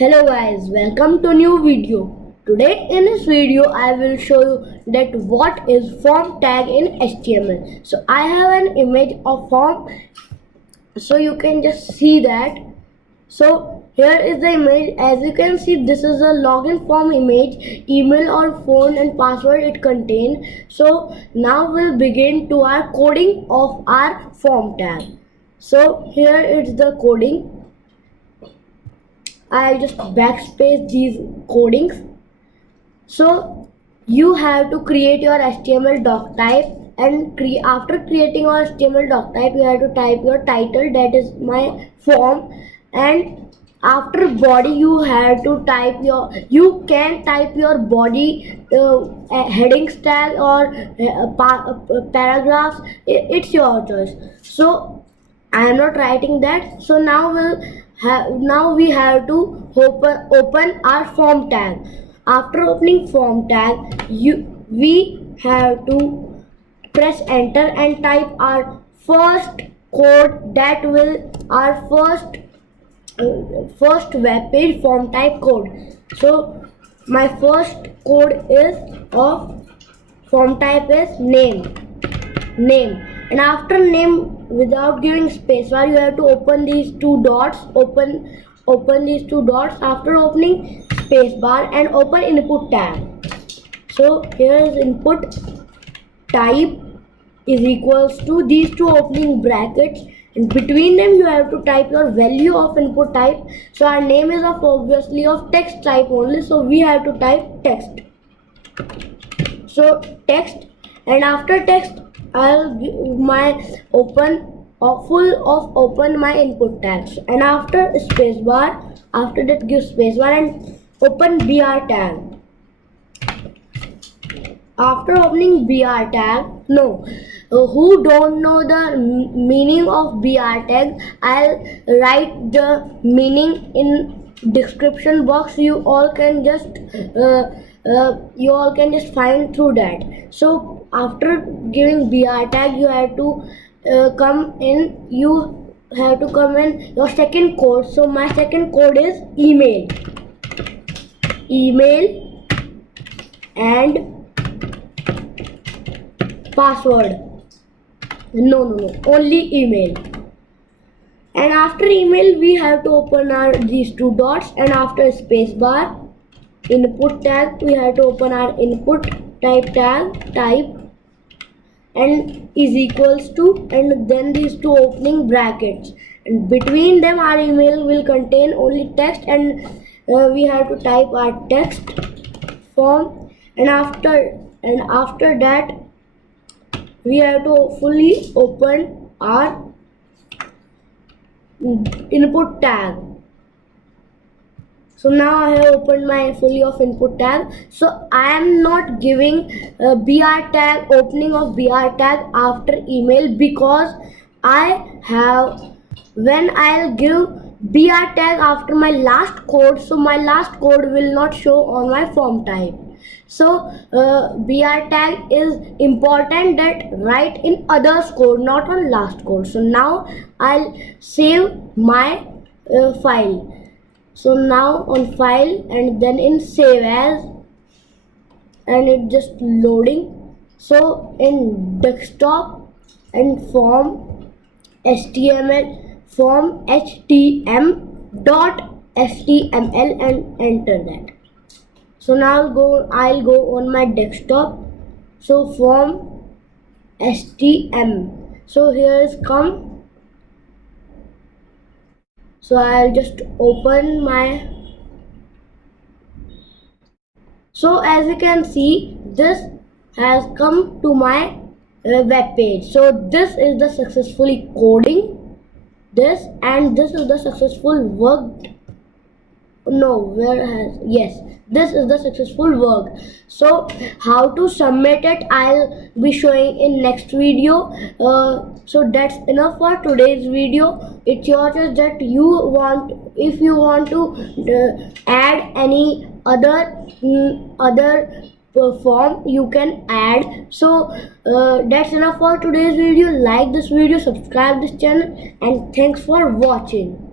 Hello guys, welcome to new video. Today in this video I will show you that what is form tag in HTML. So I have an image of form, so you can just see that. So here is the image. As you can see, this is a login form image, email or phone and password it contains. So now we'll begin to our coding of our form tag. So here it's the coding. I'll just backspace these codings. So you have to create your HTML doc type, and after creating your HTML doc type, you have to type your title, that is my form, and after body you have to type you can type your body headings tag or paragraphs. It's your choice. So I am not writing that. So now we have to open our form tag. After opening form tag, we have to press enter and type our first code, that will our first web page form type code. So my first code is of form type is name, and after name, without giving spacebar, you have to open these two dots. Open these two dots after opening spacebar and open input tag. So here is input type is equals to these two opening brackets, and between them you have to type your value of input type. So our name is obviously of text type only, so we have to type text. So text, and after text I'll give my open my input tags, and after spacebar, after that give spacebar and open br tag. After opening br tag, who don't know the meaning of br tag, I'll write the meaning in description box. You all can just find through that. So after giving br tag, you have to come in your second code. So my second code is email and password. Only email. And after email, we have to open these two dots, and after spacebar, input tag, we have to open our input type tag, and is equals to, and then these two opening brackets, and between them our email will contain only text, and we have to type our text form, and after that we have to fully open our input tag. So now I have opened my fully of input tag. So I am not giving br tag, opening of br tag after email, because when I'll give br tag after my last code, so my last code will not show on my form type. So br tag is important that write in others code, not on last code. So now I'll save my file. So now on file and then in save as, and it just loading. So in desktop and form html htm.html and enter that. So now I'll go on my desktop. So form htm. So here is come. So I'll just open my. So as you can see, this has come to my web page. So this is the successfully coding this, and this is the successful work. This is the successful work. So how to submit it, I'll be showing in next video. So that's enough for today's video. It's your choice that you want. If you want to add any other form, you can add. So that's enough for today's video. Like this video, subscribe this channel, and thanks for watching.